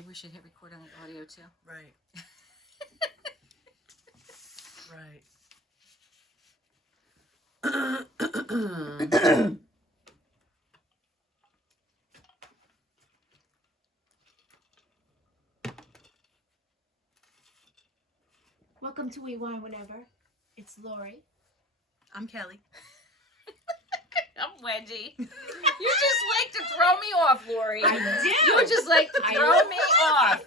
Maybe we should hit record on the audio too. Right. Right. Welcome to Rewind Whenever. It's Lori. I'm Kelly. I'm Wedgie. You just like to throw me off, Lori. I do. You just like to throw me off.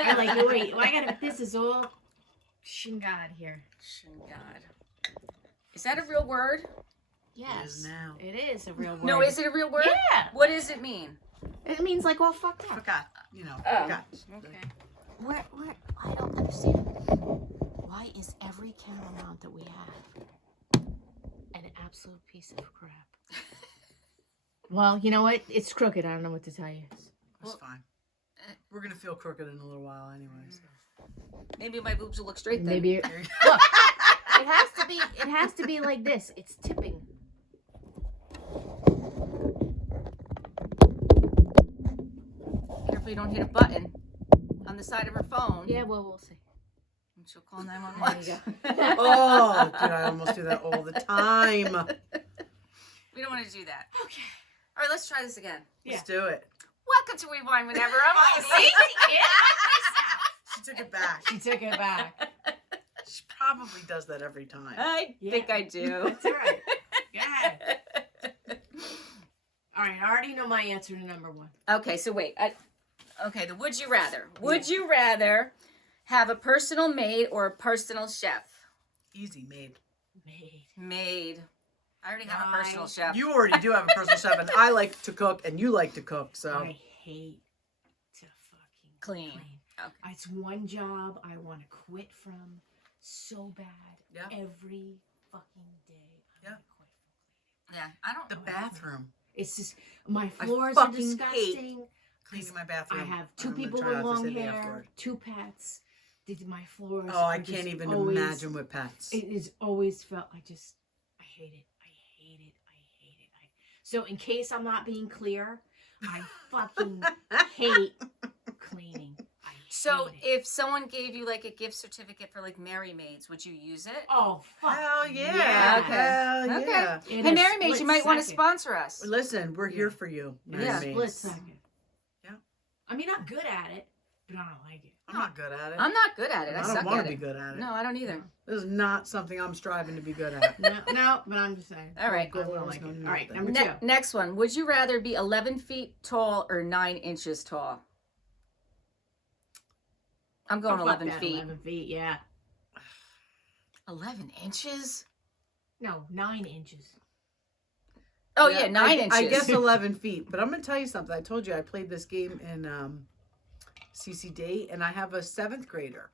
I like, wait, this is all shingad here. Shingad. Is that a real word? Yes. It is now. It is a real word. No, is it a real word? Yeah. What does it mean? It means like all fucked up. Forgot. Oh. Forgot. Okay. Where, I don't understand. Why is every camera mount that we have an absolute piece of crap? Well, you know what? It's crooked. I don't know what to tell you. That's fine. We're going to feel crooked in a little while anyway. So. Maybe my boobs will look straight then. Maybe. There you Look, it has to be like this. It's tipping. Careful you don't hit a button on the side of her phone. Yeah, well, we'll see. And she'll call 911. There Oh, dude, I almost do that all the time. We don't want to do that. Okay. All right, let's try this again. Let's do it. Welcome to Rewind Whenever. I'm Lacey. She took it back. She took it back. She probably does that every time. I think I do. That's right. Go ahead. All right, I already know my answer to number one. Okay, so wait. Okay, the would you rather. Would you rather have a personal maid or a personal chef? Easy, maid. Maid. I already have a personal chef. You already do have a personal chef, and I like to cook, and you like to cook, so. I hate to fucking Clean. Okay. It's one job I want to quit from so bad. Yeah. Every fucking day. I Yeah. want to quit from cleaning. Yeah, I don't. The bathroom. It's just my floors are fucking disgusting. Cleaning my bathroom. I have two I'm gonna people try with not to long say the F hair, word. 2 pets. My floors. Oh, I are can't just even always, imagine with pets. It is always felt. I hate it. I hate it. So in case I'm not being clear, I fucking hate cleaning. I So hate it. if someone gave you like a gift certificate for like Mary Maids, would you use it? Oh fuck. Hell yeah. Yeah. Okay. Hell yeah. Okay. In Hey, a Mary Maids, you split might want to second. sponsor us. Listen, we're here for you. In Yeah. a split second. Yeah. I mean, I'm good at it, but I don't like it. I'm not good at it. I'm not good at it. I I suck don't want at to be it. good at it. No, I don't either. This is not something I'm striving to be good at. No, but I'm just saying. All right. I don't like it. Nothing. All right, number 2. Next one. Would you rather be 11 feet tall or 9 inches tall? I'm going Oh, fuck 11 that, feet. 11 feet, yeah. 11 inches? No, 9 inches. Oh, yeah, 9 inches. I guess 11 feet. But I'm going to tell you something. I told you I played this game in CCD, and I have a 7th grader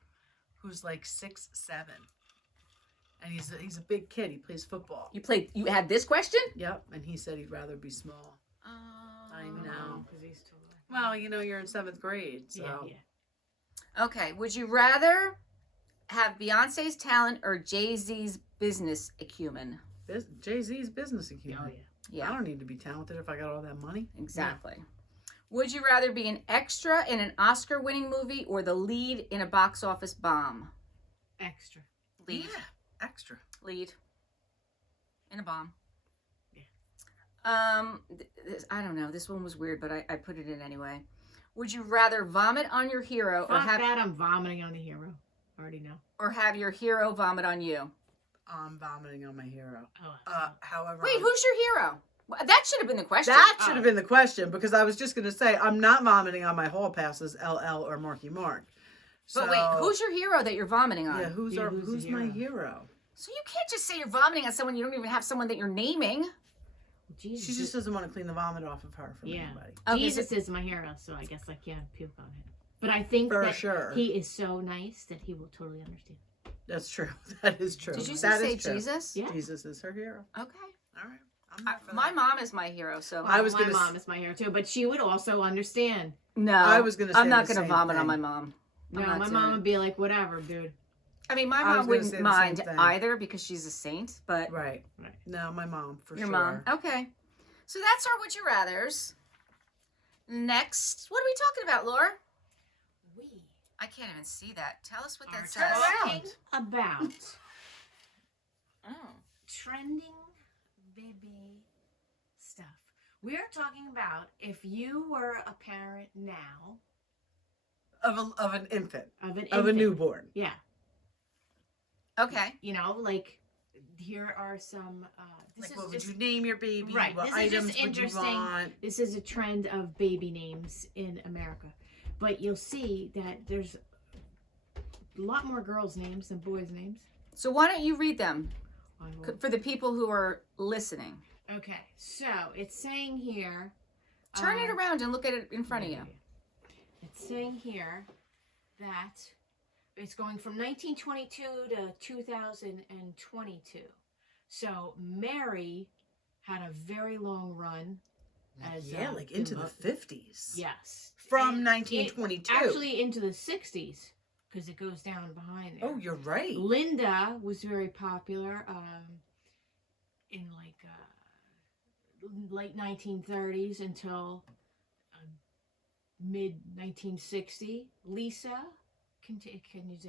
who's like 6'7". And he's a big kid. He plays football. You had this question? Yep. And he said he'd rather be small. I know. Because he's too low. Well, you're in 7th grade, so. Yeah. Okay. Would you rather have Beyonce's talent or Jay-Z's business acumen? Jay-Z's business acumen. Oh, yeah. Yeah. I don't need to be talented if I got all that money. Exactly. Would you rather be an extra in an Oscar-winning movie or the lead in a box office bomb? Extra. Lead. Yeah. Extra. Lead. In a bomb. Yeah. I don't know. This one was weird, but I put it in anyway. Would you rather vomit on your hero Fuck that, I'm vomiting on the hero. Already know. or have your hero vomit on you? I'm vomiting on my hero. Oh, However. Wait, who's your hero? Well, that should have been the question. That should have been the question, because I was just going to say I'm not vomiting on my hall passes, LL or Marky Mark. But wait, who's your hero that you're vomiting on? Yeah, who's the my hero? hero? So you can't just say you're vomiting on someone you don't even have someone that you're naming. Jesus. She just doesn't want to clean the vomit off of her from anybody. Okay, Jesus is my hero, so I guess I can't puke on him. But I think For that sure. he is so nice that he will totally understand. That's true. That is true. Did you That say is true. Jesus? Yeah. Jesus is her hero. Okay. All right. I'm not for My that. mom is my hero, so I was my gonna mom is my hero too, but she would also understand. no. I was gonna say I'm not the gonna same vomit on thing. my mom. No, I'm not my doing mom it. would be like, whatever, dude. I mean, my I was mom gonna wouldn't say the mind same thing. either because she's a saint, but Right. Right. No, my mom for your sure. mom. Okay. So that's our would you rathers. Next, what are we talking about, Laura? We I can't even see that. Tell us what are that says. talking about Oh. trending baby stuff. We are talking about if you were a parent now Of an infant. of an Of a infant. newborn. Yeah. Okay. You know, like here are some. This Like, is what would just you name your baby? right. What This is items just would you interesting. want? This is a trend of baby names in America, but you'll see that there's a lot more girls' names than boys' names. So why don't you read them I will- for the people who are listening? Okay, so it's saying here. Turn it around and look at it in front of you. It's saying here that it's going from 1922 to 2022. So Mary had a very long run as Like into the 50s. yes, From And 1922. actually into the 60s because it goes down behind there. Oh, you're right. Linda was very popular in like late 1930s until mid 1960. Lisa continues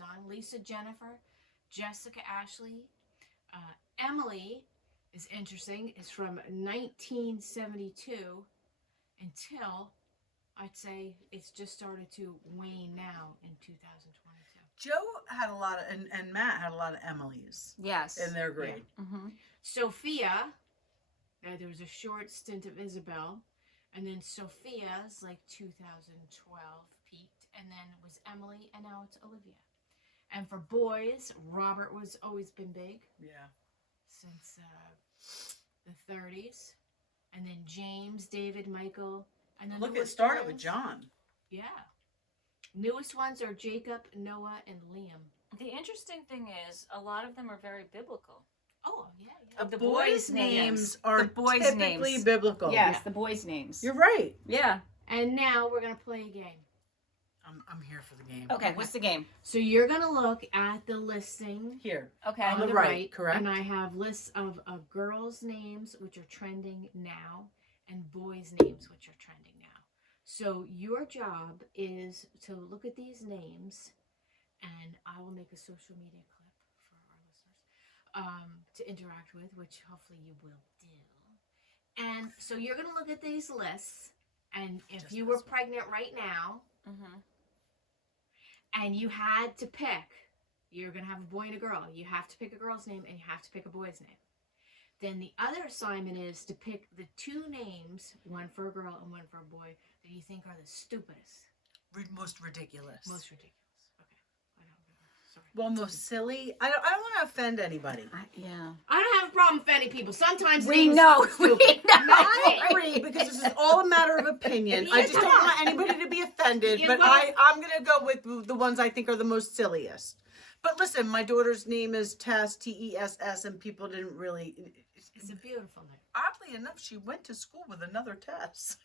on. Lisa Jennifer, Jessica Ashley, Emily is interesting. Is from 1972 until I'd say it's just started to wane now in 2022. Joe had a lot of, and Matt had a lot of Emily's Yes. in their grade. Mm-hmm. Sophia, there was a short stint of Isabel, and then Sophia's like 2012 peaked, and then it was Emily, and now it's Olivia. And for boys, Robert was always been big Yeah. since the 30s, and then James, David, Michael, and then Look, the it started with ones- John. Yeah. Newest ones are Jacob, Noah, and Liam. The interesting thing is, a lot of them are very biblical. Oh, yeah. The boys' names. are The boys' typically names. biblical. Yes, Yeah. the boys' names. You're right. Yeah. And now we're going to play a game. I'm here for the game. Okay, what's the game? So you're going to look at the listing Here. Okay. On the right, correct? And I have lists of girls' names, which are trending now, and boys' names, which are trending now. So your job is to look at these names, and I will make a social media clip for our listeners to interact with, which hopefully you will do. And so you're going to look at these lists, and if Just you were this one. pregnant right now, Mm-hmm. and you had to pick, you're going to have a boy and a girl. You have to pick a girl's name and you have to pick a boy's name. Then the other assignment is to pick the two names, one for a girl and one for a boy, that you think are the stupidest. Most ridiculous. Most ridiculous. Okay. I don't. Sorry. Well, most silly. I don't want to offend anybody. Yeah. I don't have a problem offending people. Sometimes We names know. sound stupid. We know. Not I it. agree because this is all a matter of opinion. I just don't want anybody to be offended, Yeah, but well- I'm going to go with the ones I think are the most silliest. But listen, my daughter's name is Tess, Tess, and people didn't really. It's a beautiful name. Oddly enough, she went to school with another Tess.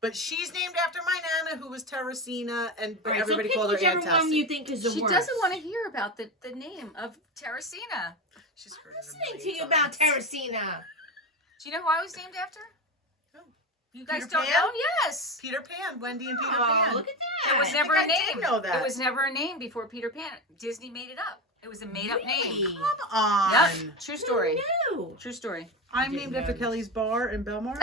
But she's named after my Nana, who was Teresina, and All right, everybody so pick called her whichever Aunt one Tessie. you think is the She worst. doesn't want to hear about the name of Teresina. She's heard I'm it a listening to million you about times. Teresina. Do you know who I was named after? Who? You guys Peter don't Pan? know? Yes. Peter Pan, Wendy and Peter Oh, Pan. look at that. It was I never think a I name. did know that. It was never a name before Peter Pan. Disney made it up. It was a made-up Really? name. Come on. Yep. True story. No. True story. I'm Didn't named after know. Kelly's Bar in Belmar.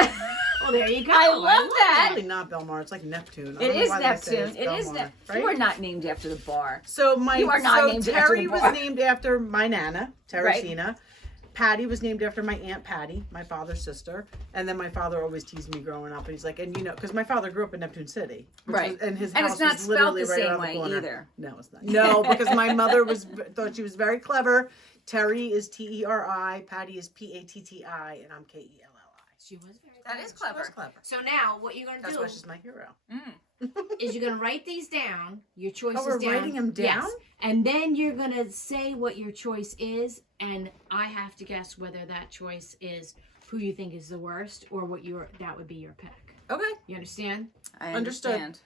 Oh, there you go. I love that. It's really not Belmar. It's like Neptune. I It don't know is why they say Neptune. it's It is Belmar, Neptune. right? You are not named after the bar. So You are not named after Terry the was bar. named after my Nana, Teresina. Patty was named after my Aunt Patty, my father's sister. And then my father always teased me growing up. And he's like, and you know, because my father grew up in Neptune City. which Right. was- and his And house it's not was spelled literally the right same around way the corner. either. No, it's not. No, because my mother thought she was very clever. Terry is Teri, Patty is Patti, and I'm Kelli. She was very That is She was clever. clever. So now what you're going to That's do why she's my hero. Mm. is you're going to write these down, your choices we're down. writing 'em down? Yes. And then you're going to say what your choice is, and I have to guess whether that choice is who you think is the worst or what that would be your pick. Okay. You understand? I Understood. understand.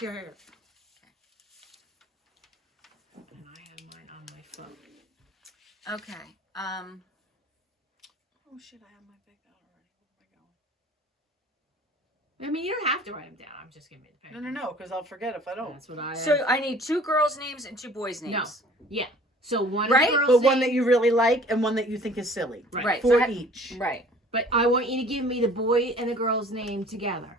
Here. And I have mine on my phone. Okay. Oh shit! I have my big already. Where am I going? I mean, you don't have to write them down. I'm just giving you the paper. No, because I'll forget if I don't. That's what I. So I need 2 girls' names and 2 boys' names. No. Yeah. So one Right? girl's But one name, that you really like and one that you think is silly. Right. For So each. Right. But I want you to give me the boy and the girl's name together.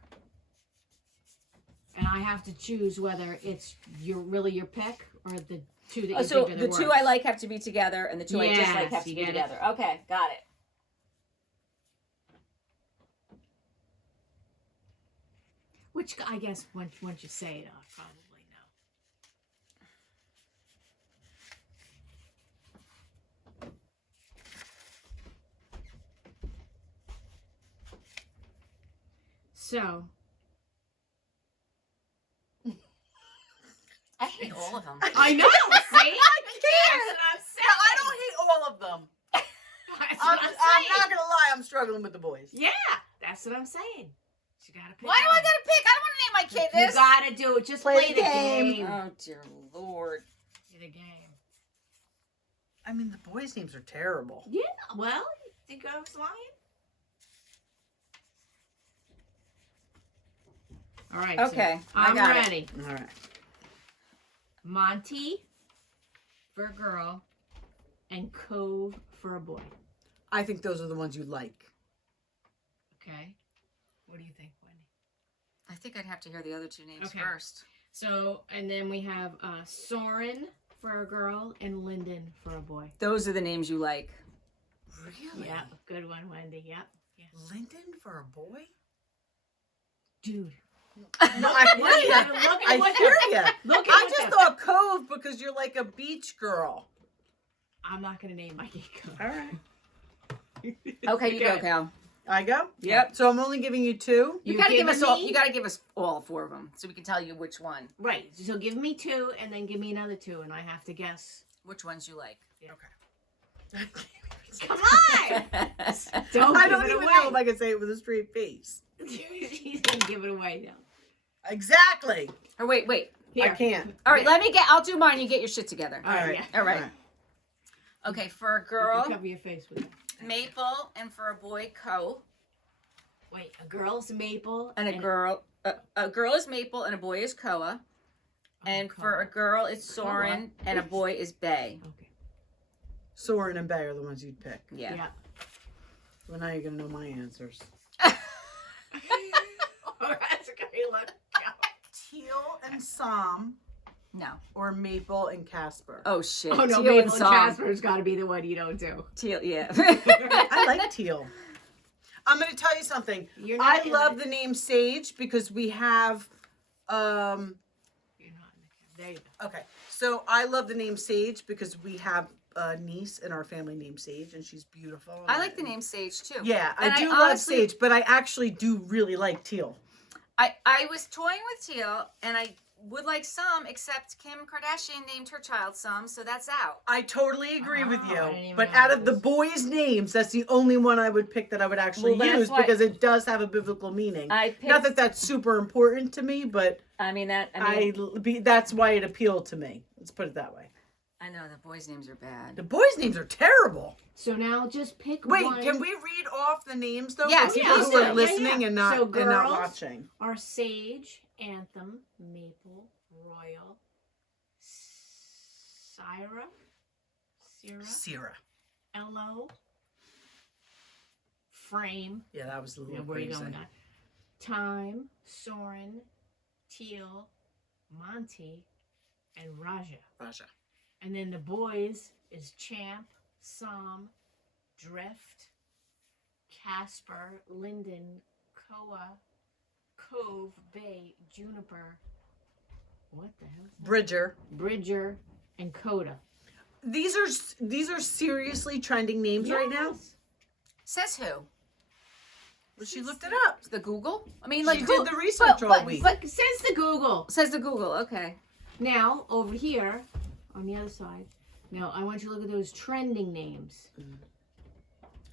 And I have to choose whether it's really your pick or the 2 that you So think are the the 2 worst. I like have to be together, and the 2 I dislike Yes, have to you be get it. together. Okay, got it. Which I guess once you say it, I'll probably know. So, I hate all of them. I know, see? I That's can't. what I'm No, saying. I don't hate all of them. That's I'm what I'm not saying. gonna lie, I'm struggling with the boys. Yeah, that's what I'm saying. You gotta pick Why do I one. gotta pick? I don't want to name my kid You this. gotta do it. Just Play play the the game. game. Oh dear Lord. Play the game. I mean, the boys' names are terrible. Yeah, well, you think I was lying? All right. Okay, so I I'm got it. ready. All right. Monty for a girl and Cove for a boy. I think those are the ones you like. Okay. What do you think, Wendy? I think I'd have to hear the other 2 names Okay. first. So, and then we have Soren for a girl and Lyndon for a boy. Those are the names you like. Really? Yeah, good one, Wendy. Yep. Yes. Lyndon for a boy? Dude. No, I hear you. Look at I what hear the- you. Look at I what just the- thought Cove because you're like a beach girl. I'm not going to name my geeko. All right. Okay, you go, Cal. I go? Yep. So I'm only giving you 2? You gotta give giving us all. me- You gotta give us all 4 of them, so we can tell you which one, Right. So give me 2 and then give me another 2 and I have to guess. which ones you like. Come on! Don't I give don't it even away. know if I can say it with a straight face. He's going to give it away now. Exactly. Or wait. I can't. All right, I'll do mine. You get your shit together. All right. All right. Okay, for a girl, Cover your face with it. Maple, and for a boy, Co. Wait, a girl's Maple And a girl is Maple, and a boy is Koa. And for a girl, it's Soren, and a boy is Bay. Okay. Soren and Bay are the ones you'd pick. Yeah. Yeah. Well, now you're going to know my answers. That's a great look. Teal and Sam, No. or Maple and Casper. Oh shit. Oh no, Teal Maple and and Song. Casper's got to be the one you don't do. Teal, yeah. I like Teal. I'm going to tell you something. You're I not in love it. the name Sage because we have You're not in the camera. There you go. okay. So I love the name Sage because we have a niece in our family named Sage and she's beautiful. I like the name Sage too. Yeah, And I do love honestly- Sage, but I actually do really like Teal. I was toying with Teal, and I would like some, except Kim Kardashian named her child some, so that's out. I totally agree with Oh, I didn't you. even But know out of the this. boys' names, that's the only one I would pick that I would actually Well, that's use why- because it does have a biblical meaning. I picked, Not that that's super important to me, but that's why it appealed to me. Let's put it that way. I know the boys' names are bad. The boys' names are terrible. So now just pick Wait, one. can we read off the names though? Yes, for yeah, people please who do. are listening and not So and not girls- watching. Are Sage, Anthem, Maple, Royal, Syra, Sierra. Elo, Frame. Yeah, that was a little Where are you crazy. going with that? Time, Soren, Teal, Monty, and Raja. Raja. And then the boys is Champ, Psalm, Drift, Casper, Linden, Koa, Cove, Bay, Juniper. What the hell? Bridger. Bridger and Coda. These are seriously trending names right now. Yes. Says who? Well, she looked it up. The Google? I mean, She like did the research all week. But says the Google. Says the Google. Okay. Now, over here, on the other side, now I want you to look at those trending names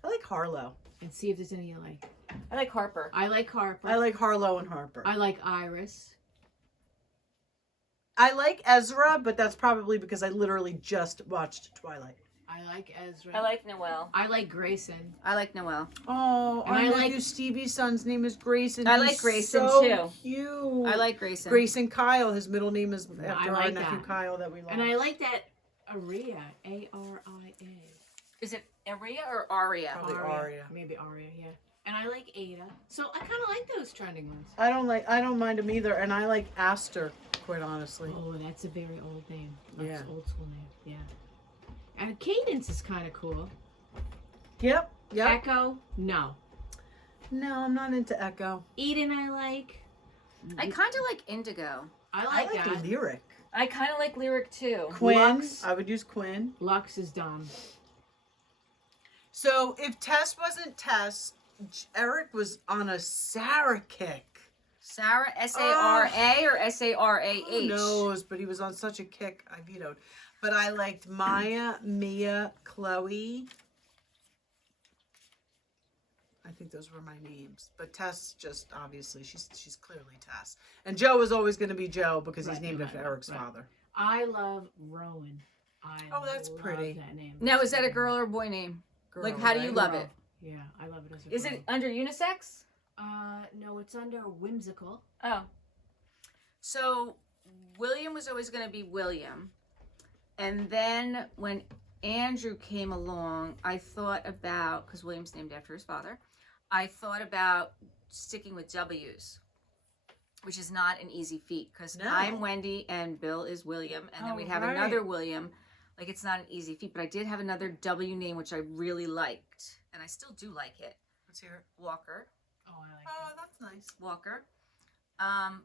I like Harlow. and see if there's any you like. I like Harper. I like Harper. I like Harlow and Harper. I like Iris. I like Ezra, but that's probably because I literally just watched Twilight. I I like Ezra. I like Noel. I like Grayson. I like Noel. Oh, And our I nephew like- Stevie's son's name is Grayson. I He's like Grayson, so too. Cute. I like Grayson. Grayson Kyle. His middle name is after our like nephew that. Kyle that we love. And I like that Aria. Aria. Is it Aria or Aria? Probably Aria. Maybe Aria, yeah. And I like Ada. So I kind of like those trending ones. I don't mind him either, and I like Aster, quite honestly. Oh, that's a very old name. That's Yeah. old school name. Yeah. And Cadence is kind of cool. Yep. Echo, no. No, I'm not into Echo. Eden, I like. I kind of like Indigo. I I like like that. Lyric. I kind of like Lyric too. Quinn. Lux. I would use Quinn. Lux is dumb. So if Tess wasn't Tess, Eric was on a Sarah kick. Sarah, S-A-R-A or Who S-A-R-A-H? knows? But he was on such a kick. I vetoed. But I liked Maya, Mia, Chloe. I think those were my names. But Tess, just obviously, she's clearly Tess. And Joe is always going to be Joe because he's Right, named right, after right, Eric's right. father. I love Rowan. Oh, that's love pretty. That name. Now, is that a That's girl or a boy name? Girl, Like, how do you right? love Girl. it? Yeah, I love it as a Is girl. it under unisex? No, it's under whimsical. Oh. So, William was always going to be William. And then when Andrew came along, I thought about, because William's named after his father, I thought about sticking with W's, which is not an easy feat because No. I'm Wendy and Bill is William. And then Oh, we'd have right. another William. Like, it's not an easy feat, but I did have another W name, which I really liked. And I still do like it. Let's hear it. Walker. Oh, I like Oh, that's nice. Walker.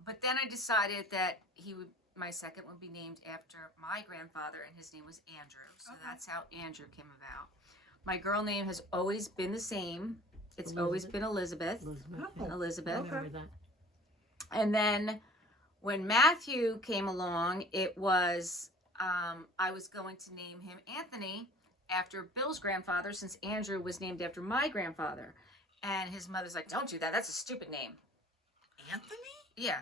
But then I decided that my second would be named after my grandfather, and his name was Andrew. So Okay. that's how Andrew came about. My girl name has always been the same. It's always Elizabeth? been Elizabeth. Elizabeth. Oh. yeah. Elizabeth. I remember that. And then when Matthew came along, it was I was going to name him Anthony after Bill's grandfather, since Andrew was named after my grandfather. And his mother's like, "Don't do that. That's a stupid name." Anthony? Yeah.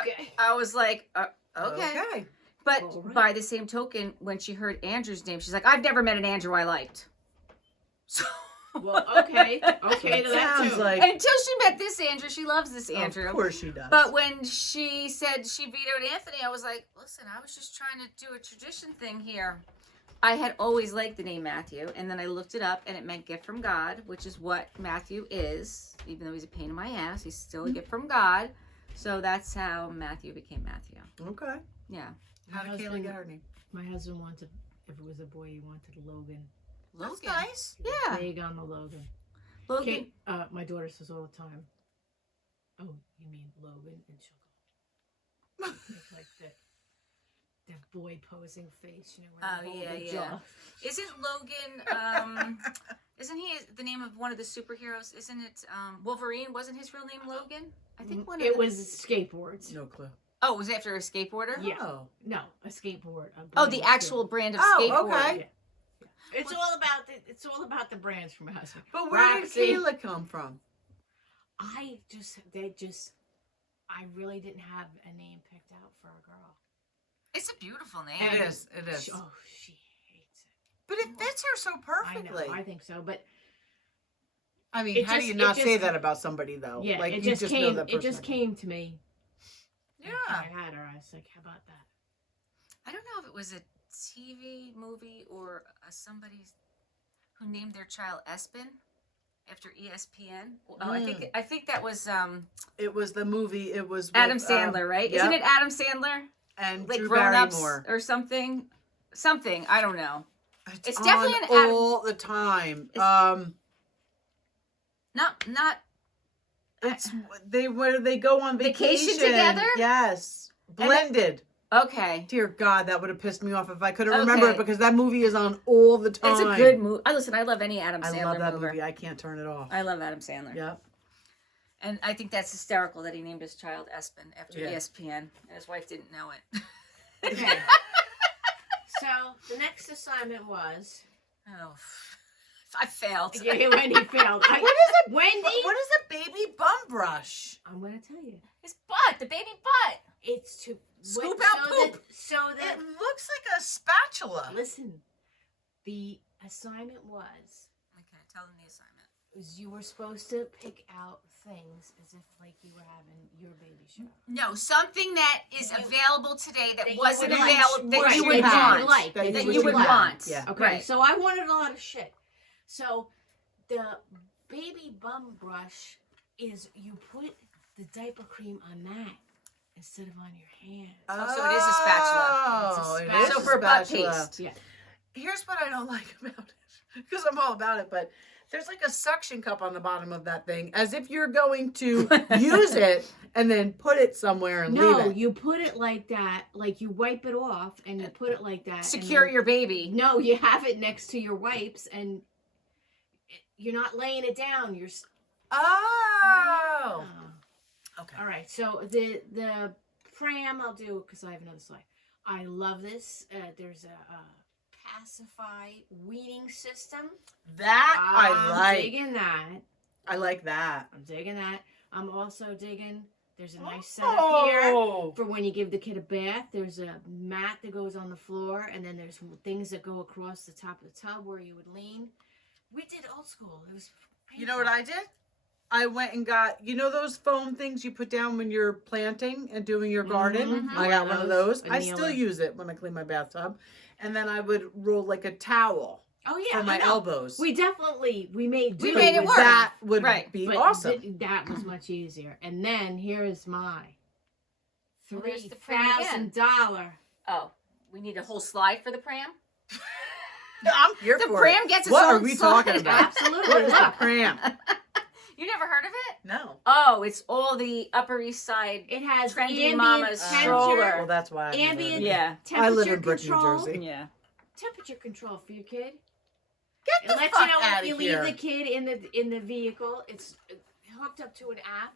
Okay. I was like, okay. Okay. But All right. by the same token, when she heard Andrew's name, she's like, "I've never met an Andrew I liked." So Well, okay. Okay to that Sounds too. like. until she met this Andrew, she loves this Andrew. Of course she does. But when she said she vetoed Anthony, I was like, "Listen, I was just trying to do a tradition thing here." I had always liked the name Matthew, and then I looked it up, and it meant gift from God, which is what Matthew is. Even though he's a pain in my ass, he's still a gift from God. So that's how Matthew became Matthew. Okay. Yeah. How did Kayla husband- get her name? My husband wanted, if it was a boy, he wanted Logan. Logan. That's nice. Yeah. Big on the Logan. Logan. Kate, my daughter says all the time, "Oh, you mean Logan?" And she'll go with like that boy posing face, you know. Where Oh, they hold yeah, their yeah. jaw. Isn't Logan, isn't he the name of one of the superheroes? Isn't it Wolverine? Wasn't his real name Logan? I think one of It the- was skateboards. No clue. Oh, it was after a skateboarder? Yeah. Oh. No, a skateboard. a Oh, brand the of actual skateboard. brand of Oh, skateboard. okay. Yeah. It's all about the brands for my husband. But where Roxy. did Kayla come from? I really didn't have a name picked out for a girl. It's a beautiful name. It is. It is. Oh, she hates it. But it fits her so I perfectly. know. I think so, but I mean, It how do just- you it not say just- that about somebody though? yeah, like it you just know came. that It just person. came to me. Yeah. I had her. I was like, "How about that?" I don't know if it was a TV movie or somebody who named their child Espen after ESPN. Oh, I think that was It was the movie. It was with, Adam Sandler, right? yep. Isn't it Adam Sandler? And Like Drew Grown Ups Barrymore. or something? Something. I don't know. It's on definitely an Adam- all the time. It's- Not. It's where they go on Vacation vacation together? Yes, blended. Okay. Dear God, that would have pissed me off if I couldn't remember it Okay. because that movie is on all the time. It's a good movie. Listen, I love any Adam I Sandler love that movie. movie. I can't turn it off. I love Adam Sandler. Yep. And I think that's hysterical that he named his child Espen after Yeah. ESPN. And his wife didn't know it. Okay. So the next assignment was Oh, I failed. yeah, Wendy failed. What is it? Wendy? What is a baby bum brush? I'm gonna tell you. His butt, the baby butt. It's to Scoop so out poop. That, so It that looks like a spatula. listen, the assignment was Okay, tell them the assignment. you were supposed to pick out things as if like you were having your baby shower. No, something that is available today that you wasn't would like. available that Right, you would that want. you would like, That you would like. want. Yeah. Okay, Right. so I wanted a lot of shit. So the baby bum brush is you put the diaper cream on that instead of on your hand. Oh, so it is a spatula. Oh, It's a it spatula. is So a for butt spatula. paste. Yeah. Here's what I don't like about it, because I'm all about it, but there's like a suction cup on the bottom of that thing, as if you're going to use it and then put it somewhere and leave No, it. you put it like that, like you wipe it off and you put it like that. and Secure then- your baby. No, you have it next to your wipes and you're not laying it down. You're. Oh. Okay. All right. So the pram I'll do because I have another slide. I love this. There's a pacify weaning system. That I I'm like. digging that. I like that. I'm digging that. I'm also digging. There's a nice setup here Oh. for when you give the kid a bath. There's a mat that goes on the floor, and then there's things that go across the top of the tub where you would lean. We did old school. It was. You know what I did? I went and got, you know those foam things you put down when you're planting and doing your garden? Mhm. I got one of those. A I kneeler. still use it when I clean my bathtub. And then I would roll like a towel Oh yeah, for my I know. elbows. We made We do made it with work. That would Right. be But awesome. that was much easier. And then here is my Well, there's the pram again. $3,000. Oh, we need a whole slide for the pram? I'm here The for pram it. gets its What own are we slide. talking about? Absolutely. What is the Look, pram? You never heard of it? No. Oh, it's all the Upper East Side. it has Trendy ambient mama's temperature, stroller. Well, that's why. I've never Ambient- heard of it. Yeah. temperature I live in Brick, New control. Jersey. Yeah. Temperature control for your kid. Get It the lets fuck you know out if you of leave here. the kid in the vehicle. It's hooked up to an app.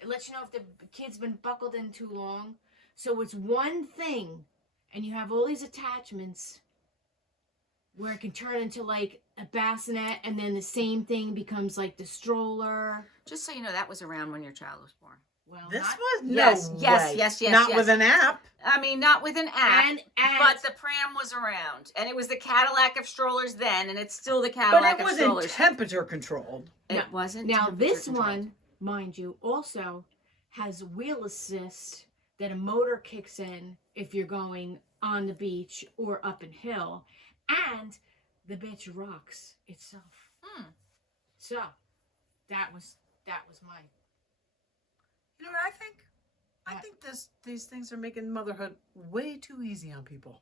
It lets you know if the kid's been buckled in too long. So it's one thing, and you have all these attachments where it can turn into like a bassinet, and then the same thing becomes like the stroller. Just so you know, that was around when your child was born. Well, This not, was no Yes, yes, way. yes, yes, Not yes. with an app. I mean, not with an app, and but the pram was around. And it was the Cadillac of strollers then, and it's still the But Cadillac it of wasn't strollers. temperature controlled. It No. wasn't. now temperature this controlled. one, mind you, also has wheel assist that a motor kicks in if you're going on the beach or up a hill, and the bitch rocks itself. So that was my. You know what I think? I think these things are making motherhood way too easy on people.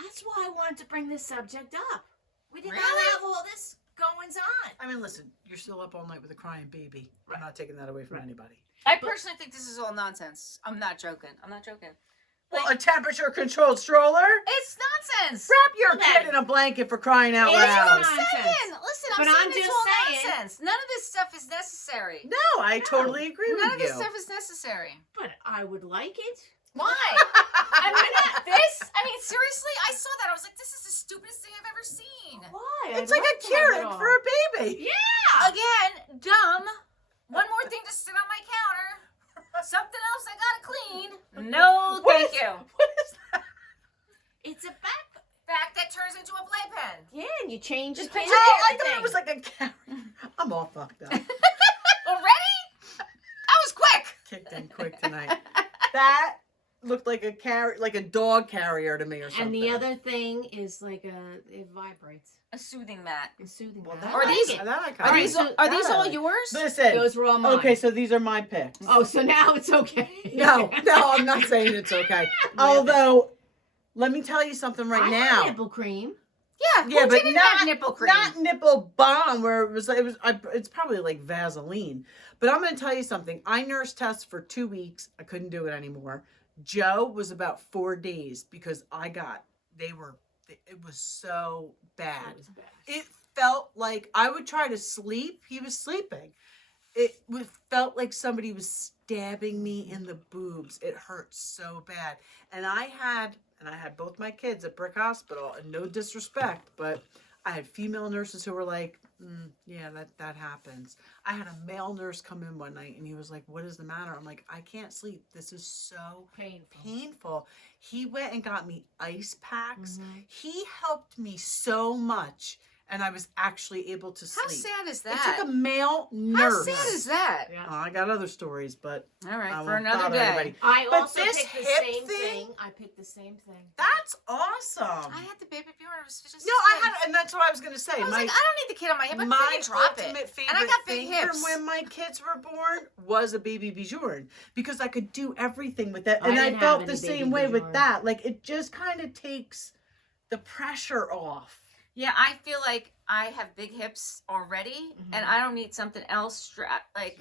That's why I wanted to bring this subject up. We did not Really? have all this goings on. I mean, listen, you're still up all night with a crying baby. I'm not taking that away from Right. anybody. I personally think this is all nonsense. I'm not joking. Well, a temperature controlled stroller? It's nonsense. Wrap your Well, kid in a blanket for crying out It's That's what I'm loud. nonsense. saying. Listen, I'm But saying I'm it's just all saying- nonsense. None of this stuff is necessary. No, I totally agree None with of you. this stuff is necessary. But I would like it. Why? I mean, I mean, seriously, I saw that. I was like, this is the stupidest thing I've ever seen. Why? It's like a Keurig for a baby. Again, dumb. One more thing to sit on my counter. Something else I gotta clean. No, What thank is- you. What is that? It's a back. Fact that turns into a playpen. Yeah, and you change the Just kid. picture Oh, I everything. thought it was like a carrot. I'm all fucked up. Already? That was quick. Kicked in quick tonight. That looked like a dog carrier to me or something. And the other thing is like it vibrates. A soothing mat. It's soothing. Well, I that Are like these- it. that I kinda Are All right, these so are these that I all like. yours? Listen. Those were all mine. Okay, so these are my picks. Oh, so now it's okay. No, I'm not saying it's okay. Although, let me tell you something right I now. have nipple cream. Yeah, Yeah, who but didn't not have nipple cream. Not nipple balm, where it's probably like Vaseline. But I'm going to tell you something. I nurse tested for 2 weeks. I couldn't do it anymore. Joe was about 4 days because it was so bad. It felt like I would try to sleep. He was sleeping. Felt like somebody was stabbing me in the boobs. It hurt so bad. And I had both my kids at Brick Hospital, and no disrespect, but I had female nurses who were like, yeah, that happens. I had a male nurse come in one night, and he was like, what is the matter? I'm like, I can't sleep. This is so painful. He went and got me ice packs. Mhm. He helped me so much. and I was actually able to sleep. How sad is It that? took a male How nurse. sad is that? Yeah. Oh, I got other stories, but All right, I for won't another bother day. anybody. I But also this picked the hip same thing- thing. I picked the same thing. that's awesome. I had the baby bjorn. It was just No, I had, and that's what I was gonna say. I was My like, I don't need the kid on my hip. I my freaking drop it. ultimate favorite And I got big thing hips. from when my kids were born was a baby Bjorn because I could do everything with that, I and I didn't have felt any the baby same way with Bjorn. that. Like it just kind of takes the pressure off. Yeah, I feel like I have big hips already, and I don't need something else strapped. Like,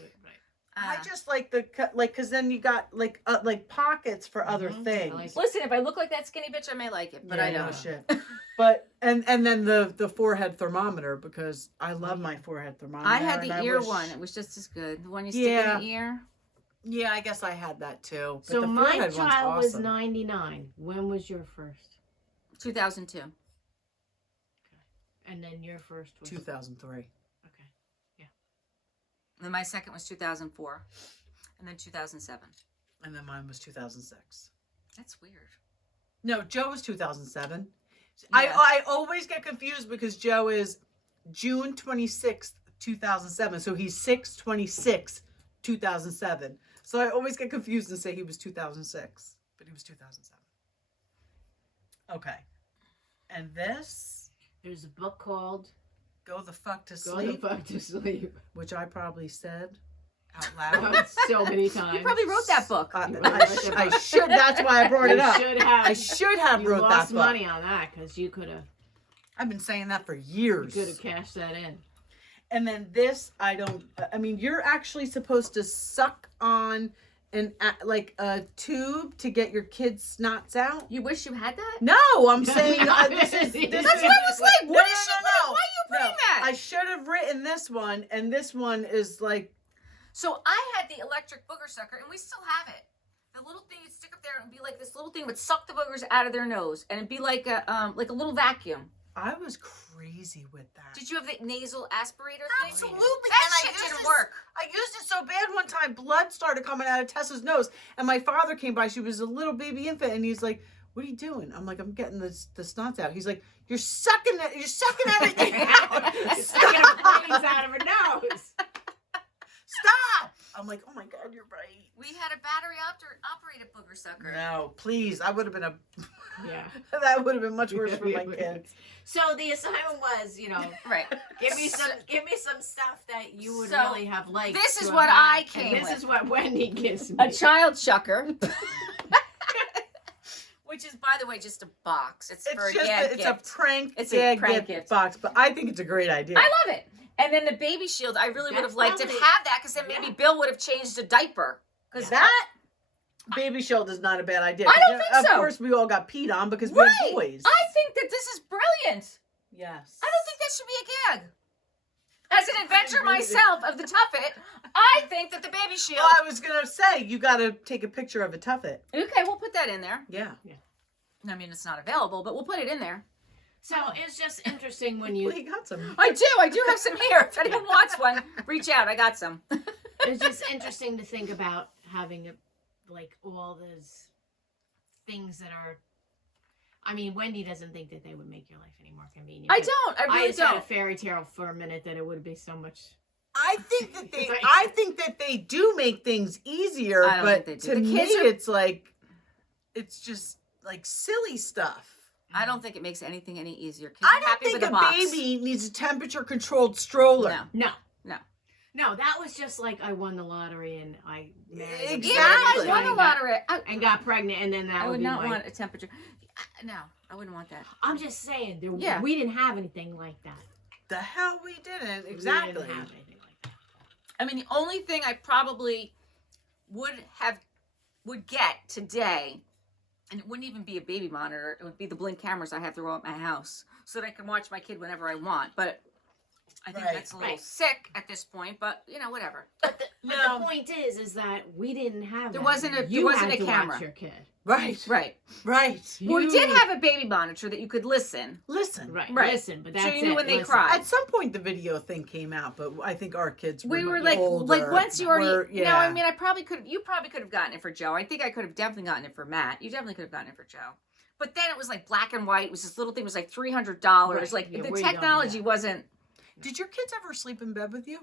I just like the cut, like because then you got like pockets for other Mhm, I things. like it. listen, if I look like that skinny bitch, I may like it, but Yeah, I no don't. shit. But and then the forehead thermometer because I love my forehead thermometer. I had and the I ear wish- one. It was just as good. The one you stick Yeah. in the ear. Yeah, I guess I had that too. But So the my forehead one's child was awesome. 99. When was your first? 2002. And then your first was 2003. Okay. And then my second was 2004. And then 2007. And then mine was 2006. That's weird. No, Joe was 2007. Yeah. I always get confused because Joe is June 26th, 2007. So he's 6/26, 2007. So I always get confused and say he was 2006, but he was 2007. Okay. And this, There's a book called Go the Fuck to Go Sleep, the Fuck to Sleep. which I probably said out loud. So many times. You probably wrote that book. I should. That's why I brought it You up. should have. I should have You wrote lost that book. money on that because you could have I've been saying that for years. cashed that in. And then this, I mean, you're actually supposed to suck on like a tube to get your kids' snots out. You wish you had that? No, I'm saying this is. This That's is, what I was like. No, What no, is she no, putting? no. Why are you putting that? I should have written this one, and this one is like. So I had the electric booger sucker, and we still have it. The little thing you'd stick up there and be like this little thing would suck the boogers out of their nose, and it'd be like a little vacuum. I was crazy with that. Did you have the nasal aspirator thing? Absolutely, That and I shit used didn't this- work. I used it so bad one time, blood started coming out of Tessa's nose, and my father came by. She was a little baby infant, and he's like, "What are you doing?" I'm like, "I'm getting the snots out." He's like, "You're sucking it. You're sucking everything out. Sticking her brains out of her nose. Stop!" I'm like, "Oh my God, you're right." We had a battery operated booger sucker. No, please. I would have been Yeah. that would have been much worse for my kids. So the assignment was, Right. give me some stuff that you would So, really have liked. this to is have what had. I And came this with. is what Wendy gives me. A child chucker. Which is, by the way, just a box. It's for a gag It's gift. a prank. It's a gag prank gift. box, but I think it's a great idea. I love it. And then the baby shield, I really would have That's liked to probably- have that because then maybe Yeah. Bill would have changed a diaper. Because That baby shield is not a bad idea. I don't 'Cause, think so. Of course, we all got peed on because we're Right. boys. I think that this is brilliant. Yes. I don't think that should be a gag. As an inventor agree with you. myself of the Tuffet, I think that the baby shield. Well, I was gonna say you got to take a picture of a tuffet. Okay, we'll put that in there. Yeah. I mean, it's not available, but we'll put it in there. So it's just interesting when Well, you. you got some. I do have some here. If anyone wants one, reach out. I got some. It's just interesting to think about having like all those things that are. I mean, Wendy doesn't think that they would make your life any more convenient. I but don't. I I really just had a don't. fairy tale for a minute that it would be so much. I think that they. Right. I think that they do make things easier, I don't but think they do. to The me, kids are- it's like, it's just like silly stuff. I don't think it makes anything any easier. Kids I are don't happy think with a a box. baby needs a temperature-controlled stroller. No. No. No. No, that was just like I won the lottery and I married a Exactly. Even if I guy won a and got- lottery, and got pregnant, and then that I would would be not my. want a temperature. No, I wouldn't want that. I'm just saying, Yeah. we didn't have anything like that. The hell we didn't. We Exactly. didn't have anything like that. I mean, the only thing I probably would get today, and it wouldn't even be a baby monitor. It would be the Blink cameras I have throughout my house, so that I can watch my kid whenever I want. But I think Right. that's a little Right. sick at this point. But whatever. But No. the point is that we didn't have. There that. wasn't a- You there wasn't had a to camera. watch your kid. Right. Right. Right. Well, we You- did have a baby monitor that you could listen. Listen. Right. Right. Listen, but So that's you knew it. when they Listen. cried. At some point, the video thing came out, but I think our kids were We were older. like once you already. Were- No, I mean, you probably could have gotten it for Joe. I think I could have definitely gotten it for Matt. You definitely could have gotten it for Joe. But then it was like black and white. It was this little thing. It was like $300. Right. Like Yeah, the way down, technology yeah. wasn't. Did your kids ever sleep in bed with you?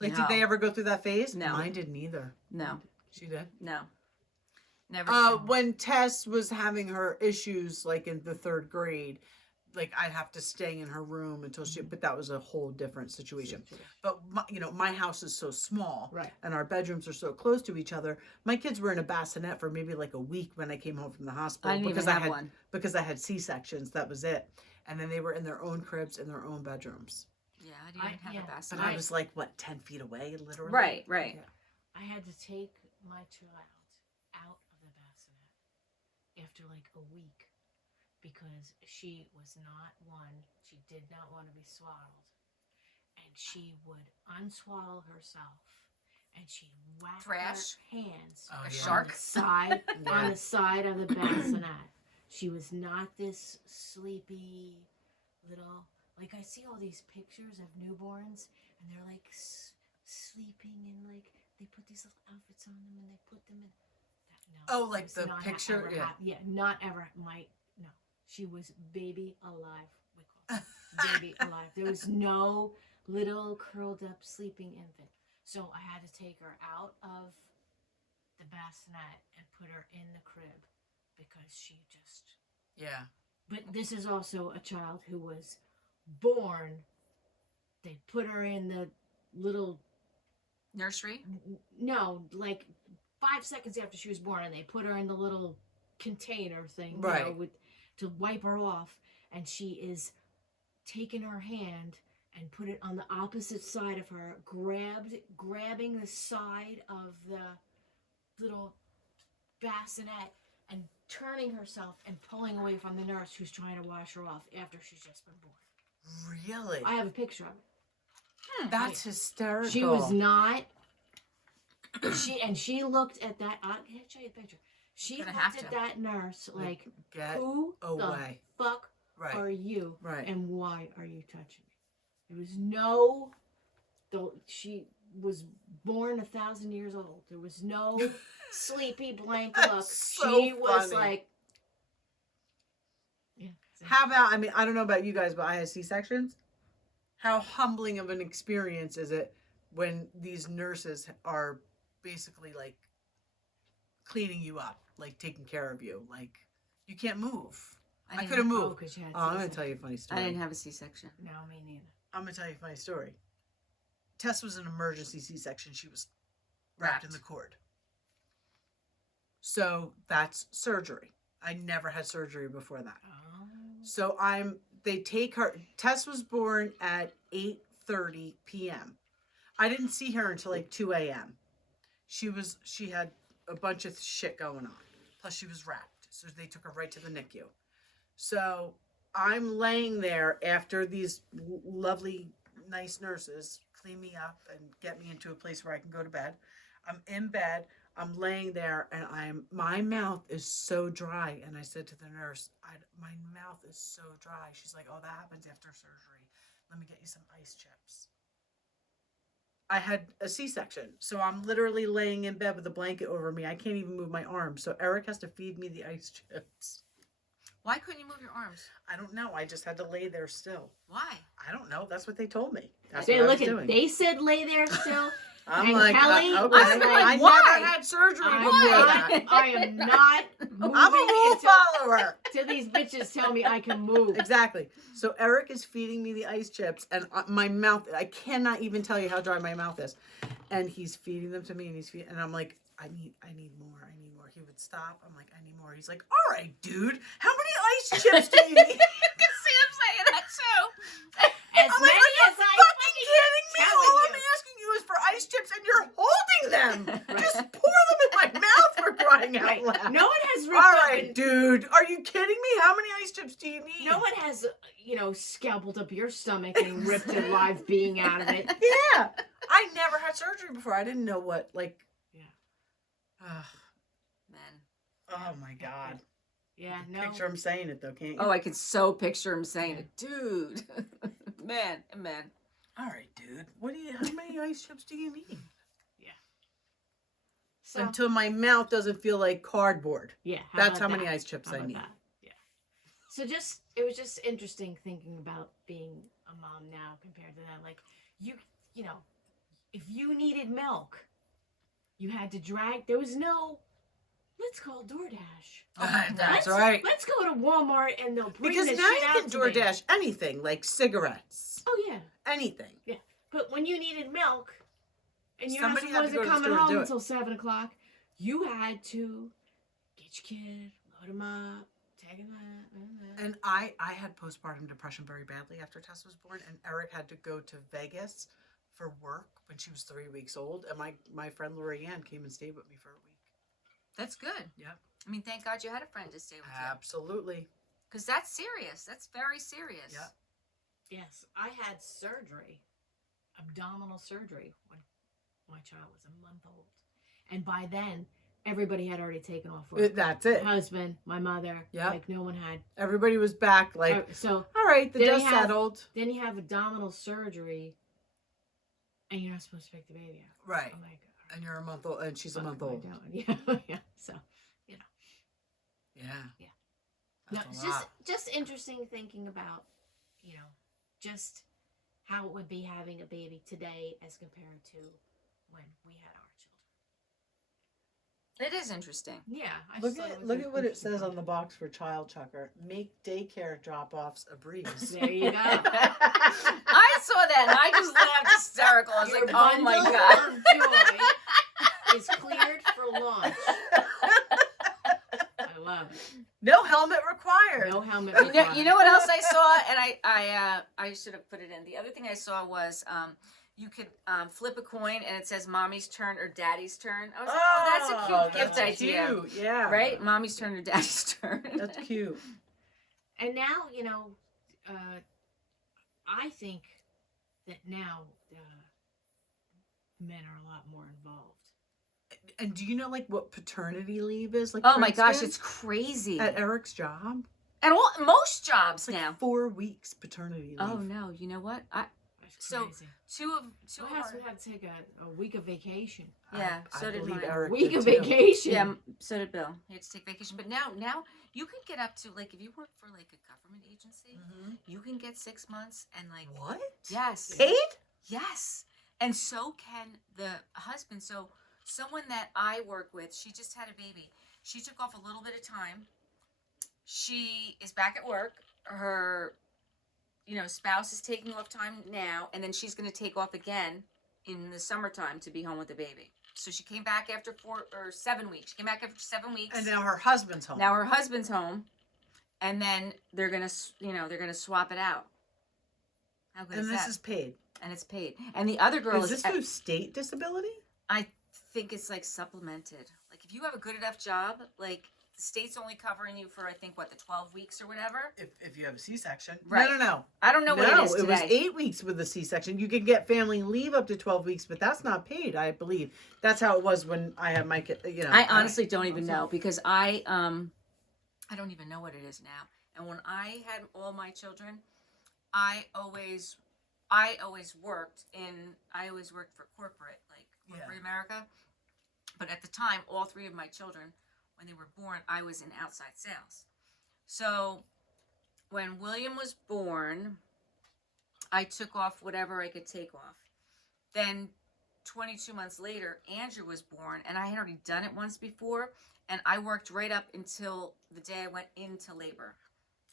Like, No. did they ever go through that phase? No. Mine didn't either. No, She did. no, never. When Tess was having her issues, like in the 3rd grade, like I'd have to stay in her room until she. But that was a whole different situation. But my house is so small, Right. and our bedrooms are so close to each other. My kids were in a bassinet for maybe like a week when I came home from the hospital I didn't because even I have had one. because I had C-sections. That was it. And then they were in their own cribs in their own bedrooms. Yeah, I didn't even have a But bassinet. I was like, what, 10 feet away, literally? Right, right. Yeah. I had to take my child out of the bassinet after like a week because she was not one. She did not want to be swaddled. And she would unswaddle herself and she'd whack Thrash? her hands Oh, A yeah. shark? side Yeah. on the side of the bassinet. She was not this sleepy little, like I see all these pictures of newborns and they're like sleeping and like they put these little outfits on them and they put them in. No, Oh, like it's the not picture? ever Yeah. yeah, not ever. No, she was baby alive. We call it baby alive. There was no little curled up sleeping infant. So I had to take her out of the bassinet and put her in the crib because she just. Yeah. But this is also a child who was born. They put her in the little. Nursery? No, like 5 seconds after she was born, and they put her in the little container thing, Right. to wipe her off, and she is taking her hand and put it on the opposite side of her, grabbing the side of the little bassinet and turning herself and pulling away from the nurse who's trying to wash her off after she's just been born. Really? I have a picture of it. That's hysterical. She was not. She looked at that. I can show you the picture. She Gonna looked have at to. that nurse like, Get who away. the fuck Right. are you? Right. And why are you touching me? There was no. Though she was born 1,000 years old. There was no sleepy blank look. That's so She was funny. like. Yeah. How about, I mean, I don't know about you guys, but I had C-sections. How humbling of an experience is it when these nurses are basically like cleaning you up, like taking care of you? Like, you can't move. I didn't couldn't have- move. because you had. I'm going to C-section. tell you a funny story. I didn't have a C-section. No, me neither. I'm going to tell you a funny story. Tess was an emergency C-section. She was wrapped in the cord. So that's surgery. I never had surgery before that. Oh. So they take her. Tess was born at 8:30 p.m. I didn't see her until like 2 a.m. She had a bunch of shit going on. Plus she was wrapped. So they took her right to the NICU. So I'm laying there after these lovely, nice nurses clean me up and get me into a place where I can go to bed. I'm in bed. I'm laying there and my mouth is so dry. And I said to the nurse, my mouth is so dry. She's like, oh, that happens after surgery. Let me get you some ice chips. I had a C-section. So I'm literally laying in bed with a blanket over me. I can't even move my arms. So Eric has to feed me the ice chips. Why couldn't you move your arms? I don't know. I just had to lay there still. Why? I don't know. That's what they told me. That's They what I look was at. doing. They said lay there still. I'm and like, Kelly okay. was like, I why? never had surgery I'm before not, that. I am not moving I'm a rule until, follower. till these bitches tell me I can move. Exactly. So Eric is feeding me the ice chips, and my mouth, I cannot even tell you how dry my mouth is. And he's feeding them to me, and I'm like, I need more. He would stop. I'm like, I need more. He's like, all right, dude, how many ice chips do you need? You can see him saying that too. As I'm like, many are you as I fucking kidding me? telling All I'm you. asking you is for ice chips, and you're holding them. Right. Just pour them in my mouth for crying out Right. loud. No one has ripped All up right, and- dude. Are you kidding me? How many ice chips do you need? No one has, scalpeled up your stomach and ripped a live being out of it. Yeah. I never had surgery before. I didn't know what, like. Yeah. Ugh. Men. Oh, my God. Yeah, You no. can picture him saying it, though, can't you? Oh, I can so picture him saying it. Dude. Man. All right, dude. How many ice chips do you need? So, Until my mouth doesn't feel like cardboard. yeah. That's about how many that? ice chips How I about need. that? So it was just interesting thinking about being a mom now compared to then. Like you know, if you needed milk, you had to drag. There was no. Let's call DoorDash. That's right. Let's go to Walmart and they'll bring Because the now shit you out can to me. DoorDash anything, like cigarettes, Oh yeah, anything. yeah. But when you needed milk, and your Somebody husband had to go wasn't to the coming store to home do it. until 7:00, you had to get your kid, load him up, take him out. And I had postpartum depression very badly after Tess was born, and Eric had to go to Vegas for work when she was 3 weeks old, and my friend Lorianne came and stayed with me for a week. That's good. Yep. I mean, thank God you had a friend to stay with you. Absolutely. Because that's serious. That's very serious. Yep. Yes, I had surgery, abdominal surgery, when my child was a month old, and by then everybody had already taken off work. That's it. My husband, my mother, Yep. like no one had. Everybody was back, like, So all right, the then dust you have- settled. then you have abdominal surgery, and you're not supposed to pick the baby out. Right. I'm like, And you're a month old, and she's a month what am old. I doing? Yeah, yeah. So Yeah. Yeah. That's no, a it's lot. just interesting thinking about, just how it would be having a baby today as compared to when we had our children. It is interesting. Yeah, I Look just thought it at was look an at what it interesting says on point. the box for Child Chucker. Make daycare drop-offs a breeze. There you go. I saw that and I just laughed hysterical. I was Your like, oh my bundle God. of joy is cleared for launch. I love it. No helmet required. No helmet You required. know what else I saw? And I should have put it in. The other thing I saw was you could flip a coin and it says mommy's turn or daddy's turn. I was like, oh, that's a cute gift that's idea. Cute. Yeah. Right? Mommy's turn or daddy's turn. That's cute. And now, I think that now men are a lot more involved. And do you know like what paternity leave is? Like, Oh for my gosh, instance, it's crazy. at Eric's job. And most jobs It's like now. 4 weeks paternity leave. Oh no, you know what? That's So, crazy. two of My husband had to take a week of vacation. Yeah, I so did believe mine. Eric Week did of too. vacation. Yeah, so did Bill. He had to take vacation. But now you can get up to, like, if you work for like a government agency, Mhm. you can get 6 months and like What? yes. Paid? Yes. And so can the husband. So someone that I work with, she just had a baby. She took off a little bit of time. She is back at work. Her spouse is taking off time now, and then she's going to take off again in the summertime to be home with the baby. So she came back after 7 weeks. She came back after 7 weeks. And now her husband's home. Now her husband's home, and then they're gonna swap it out. How good and is this that? is paid. And it's paid. And the other girl Is this through state disability? I think it's like supplemented. Like if you have a good enough job, like the state's only covering you for the 12 weeks or whatever. If you have a C-section. Right. No. I don't know what it is it was today. 8 weeks with a C-section. You could get family leave up to 12 weeks, but that's not paid, I believe. That's how it was when I had my kid, I honestly don't even know because I don't even know what it is now. And when I had all my children, I always worked for corporate, like corporate America. But at the time, all 3 of my children, when they were born, I was in outside sales. So when William was born, I took off whatever I could take off. Then 22 months later, Andrew was born, and I had already done it once before, and I worked right up until the day I went into labor.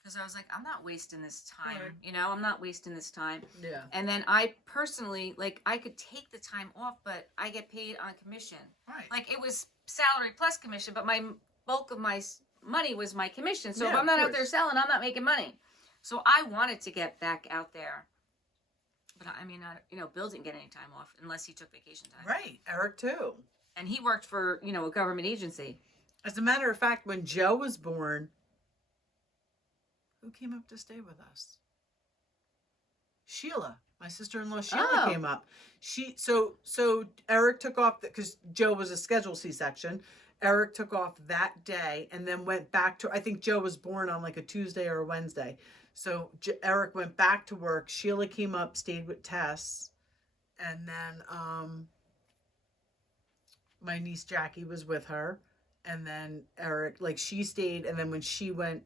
Because I was like, I'm not wasting this time. Right. I'm not wasting this time. Yeah. And then I personally, I could take the time off, but I get paid on commission. Right. Like, it was salary plus commission, but my bulk of my money was my commission. So if Yeah, I'm not of out there course. selling, I'm not making money. So I wanted to get back out there. But I mean, Bill didn't get any time off unless he took vacation time. Right. Eric, too. And he worked for, a government agency. As a matter of fact, when Joe was born, who came up to stay with us? Sheila, my sister-in-law Sheila Oh. came up. So Eric took off because Joe was a scheduled C-section. Eric took off that day and then went back to, I think Joe was born on like a Tuesday or a Wednesday. So Eric went back to work. Sheila came up, stayed with Tess. And then my niece Jackie was with her. And then Eric, like she stayed, and then when she went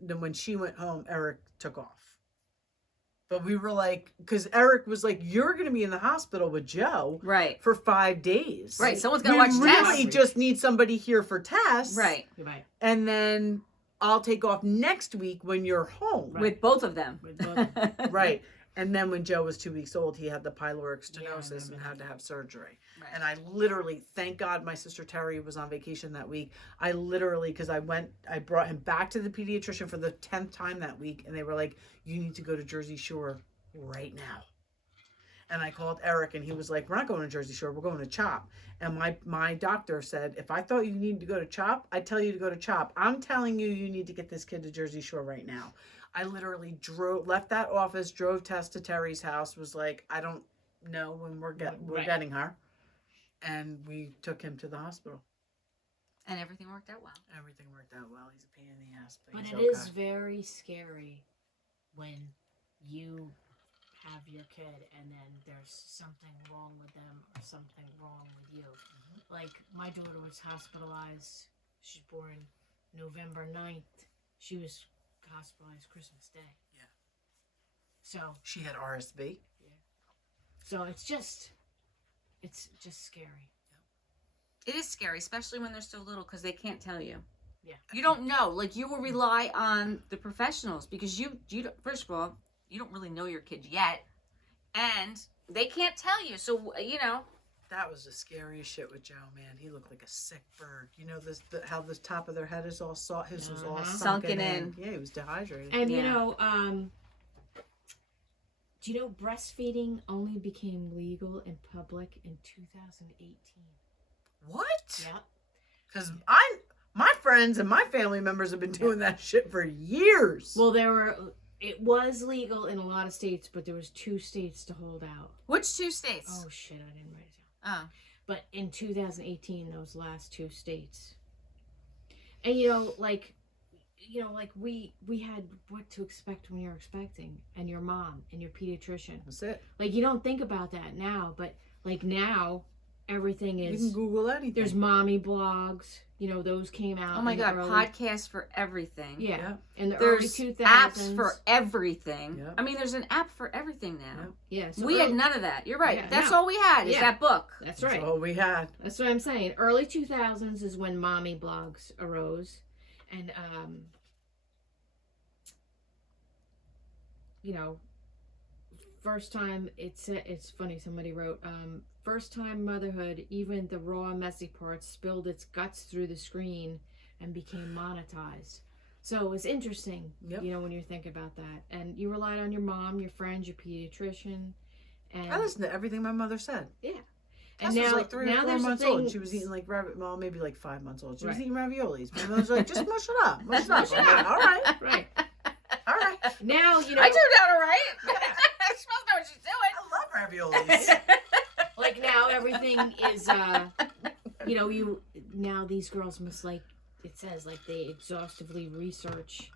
home, Eric took off. But we were like, because Eric was like, "You're going to be in the hospital with Joe, Right. for 5 days. Right. Someone's gonna We watch really tests. just need somebody here for tests, Right. Right. And then I'll take off next week when you're home, Right. With both of them. With both. right? And then when Joe was 2 weeks old, he had the pyloric Yeah, I stenosis and remember had that. to have surgery. Right. And I literally, thank God my sister Terry was on vacation that week. I literally, because I brought him back to the pediatrician for the 10th time that week. And they were like, you need to go to Jersey Shore right now. And I called Eric and he was like, we're not going to Jersey Shore. We're going to CHOP. And my doctor said, if I thought you needed to go to CHOP, I'd tell you to go to CHOP. I'm telling you, you need to get this kid to Jersey Shore right now. I literally left that office, drove Tess to Terry's house, was like, I don't know when we're Right. getting her. And we took him to the hospital. And everything worked out well. Everything worked out well. He's a pain in the ass, but But he's it okay. is very scary when you have your kid and then there's something wrong with them or something wrong with you. Like my daughter was hospitalized. She's born November 9th. She was hospitalized Christmas Day. Yeah. So She had RSV. it's just scary. It is scary, especially when they're so little, because they can't tell you. Yeah. You don't know. Like, you will rely on the professionals because you don't, first of all, you don't really know your kid yet, and they can't tell you. So, That was the scariest shit with Joe, man. He looked like a sick bird. You know how the top of their head is all his was all sunken in. Yeah, he was dehydrated. And Yeah. do you know breastfeeding only became legal in public in 2018? What? Yeah. Because my friends and my family members have been doing that shit for years. Well, it was legal in a lot of states, but there was 2 states to hold out. which 2 states? Oh shit, I didn't write it down. Oh. But in 2018, those last 2 states. And we had what to expect when you're expecting, and your mom and your pediatrician. That's it. Like, you don't think about that now, but like now everything You is can Google anything. there's mommy blogs, those came out. Oh my in the God, early- podcasts for everything. Yeah. Yeah. In the There's early 2000s. apps for everything. Yeah. I mean, there's an app for everything now. Yeah. Yeah. So We had none of that. You're right. Yeah, That's no. all we had is Yeah. that book. That's right. That's all we had. That's what I'm saying. Early 2000s is when mommy blogs arose. And, first time, it's funny, somebody wrote, first time motherhood, even the raw, messy parts spilled its guts through the screen and became monetized. So it was interesting, Yep. when you think about that. And you relied on your mom, your friends, your pediatrician. And I listened to everything my mother said. yeah. Tess And was now, like 3 or now 4 there's a months thing, old. She was eating like maybe like 5 months old. She was Right. eating raviolis. My mother was like, just mush it up. Mush it up. Mush it I'm like, up. all right. right. All right. Now, I turned out all right. She's supposed to know what she's doing. I love raviolis. like now everything is now these girls must, like it says, like they exhaustively research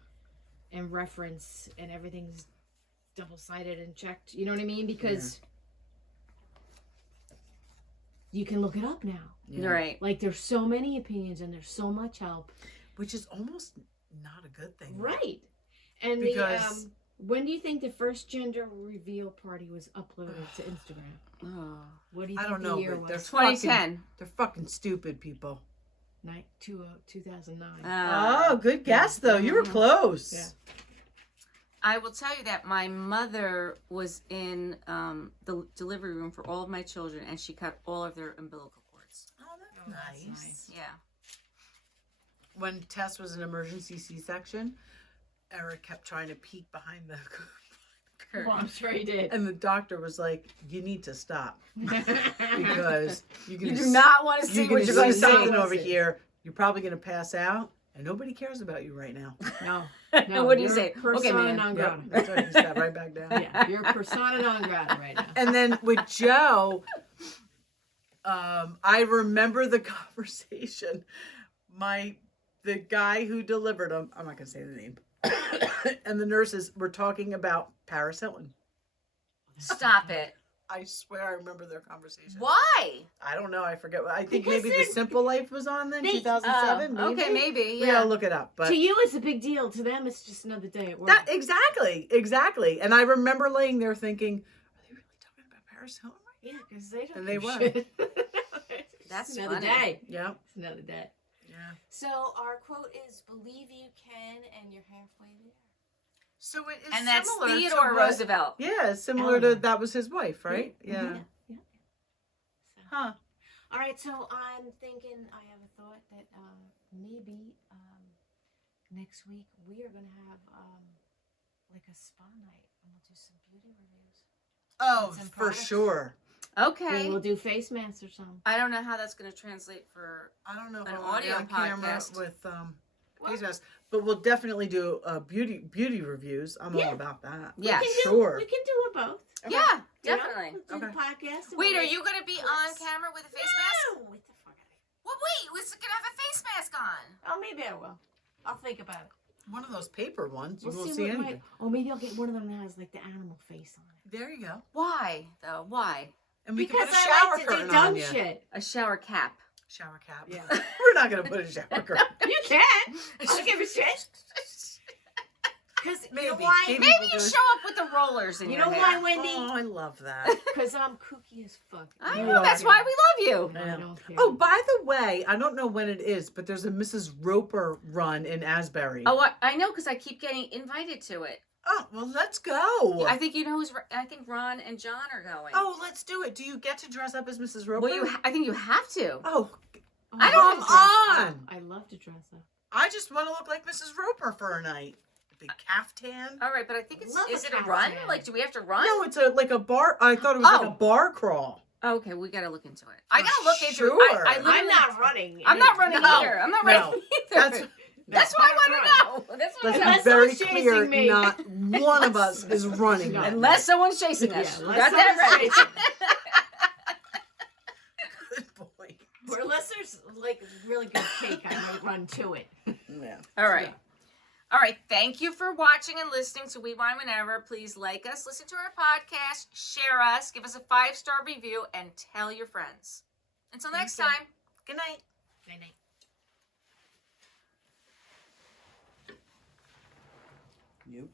and reference, and everything's double-sided and checked, you know what I mean, because you can look it up now. Yeah. Right. Like there's so many opinions and there's so much help, Which is almost not a good thing. right? And Because- when do you think the first gender reveal party was uploaded to Instagram? Oh. What do you I think don't the know, year but they're was? 2010. They're fucking stupid people. 2009. Oh, good guess though. You were close. Yeah. I will tell you that my mother was in the delivery room for all of my children, and she cut all of their umbilical cords. Oh, that's Oh, that's nice. nice. Yeah. When Tess was an emergency C-section, Eric kept trying to peek behind the curtain. Well, I'm sure he did. And the doctor was like, you need to stop because You do not want to you're see going what to you're going see to something see. over here. You're probably going to pass out, and nobody cares about you right now. No, What do you you're say? Persona Okay, man. non Yep, grata. that's right. You sat right back down. Yeah, you're persona non grata right now. And then with Joe, I remember the conversation. The guy who delivered him, I'm not going to say the name, and the nurses were talking about Paris Hilton. Stop it. I swear I remember their conversation. Why? I don't know. I forget. I think Because maybe The Simple Life was on then, they- 2007. Oh, maybe. okay, maybe. We Yeah. gotta look it up. But To you, it's a big deal. To them, it's just another day at work. that exactly. And I remember laying there thinking, are they really talking about Paris Hilton? Yeah, because they don't. And they give a were. shit. That's It's another funny. day. Yeah. It's another day. Yeah. So our quote is: "Believe you can, and you're halfway there." So it is And that's similar to Theodore what- Roosevelt. Yeah, it's similar to Eleanor. that was his wife, right? Yeah. Yeah. So, Huh. all right. So I'm thinking. I have a thought that maybe next week we are going to have like a spa night, and we'll do some beauty reviews. Oh, Some for products. sure. Okay. We'll do face masks or something. I don't know how that's going to translate for. I don't know if An I want to be audio on camera podcast. with face masks, but we'll definitely do beauty reviews. I'm Yeah. all about that. Yeah, We can sure. We can do it both. Yeah, You know? definitely. We'll do Okay. the podcast. and Wait, we'll are make you going to be on clips. camera with a face mask? No, what the fuck? Well, wait, it's going to have a face mask on. Oh, maybe I will. I'll think about it. One of those paper ones. You We'll won't see see what anything. or maybe I'll get one of them that has like the animal face on it. There you go. Why, though? Why? And we Because can put a I shower like to do curtain dumb on you. shit. A shower cap. Shower cap. Yeah. We're not gonna put a shower curtain. You can. I don't give a shit. Because you know Maybe. why? Maybe. Maybe we'll you do it. show up with the rollers in You your know hair. why, Wendy? Oh, I love that. Because I'm kooky as fuck. I You know, that's are. why we love you. No, I Yeah. don't care. Oh, by the way, I don't know when it is, but there's a Mrs. Roper run in Asbury. Oh, I know because I keep getting invited to it. Oh, well, let's go. I think you know who's. I think Ron and John are going. Oh, let's do it. Do you get to dress up as Mrs. Roper? well, I think you have to. Oh, Oh, I love don't- to dress Come up. on. I love to dress up. I just want to look like Mrs. Roper for a night. Big caftan. All right, but I think it's. Love Is a it a run? caftan. Like, do we have to run? No, it's like a bar. I thought it was like Oh. a bar crawl. Okay, we gotta look into it. I gotta look into it. Sure. I literally, I'm not running. I'm not running No, either. I'm not no. running either. That's why I want to know. That's what Let's I Unless be very someone's clear. chasing me. Not one of us is running. No. Unless someone's chasing Yeah, us. unless Got that someone's right. Good boy. Or unless there's like really good cake, I might run to it. Yeah. All right. All right. Thank you for watching and listening to We Wine Whenever. Please like us, listen to our podcast, share us, give us a 5-star review, and tell your friends. Until next Thank time, good night. Night night. You.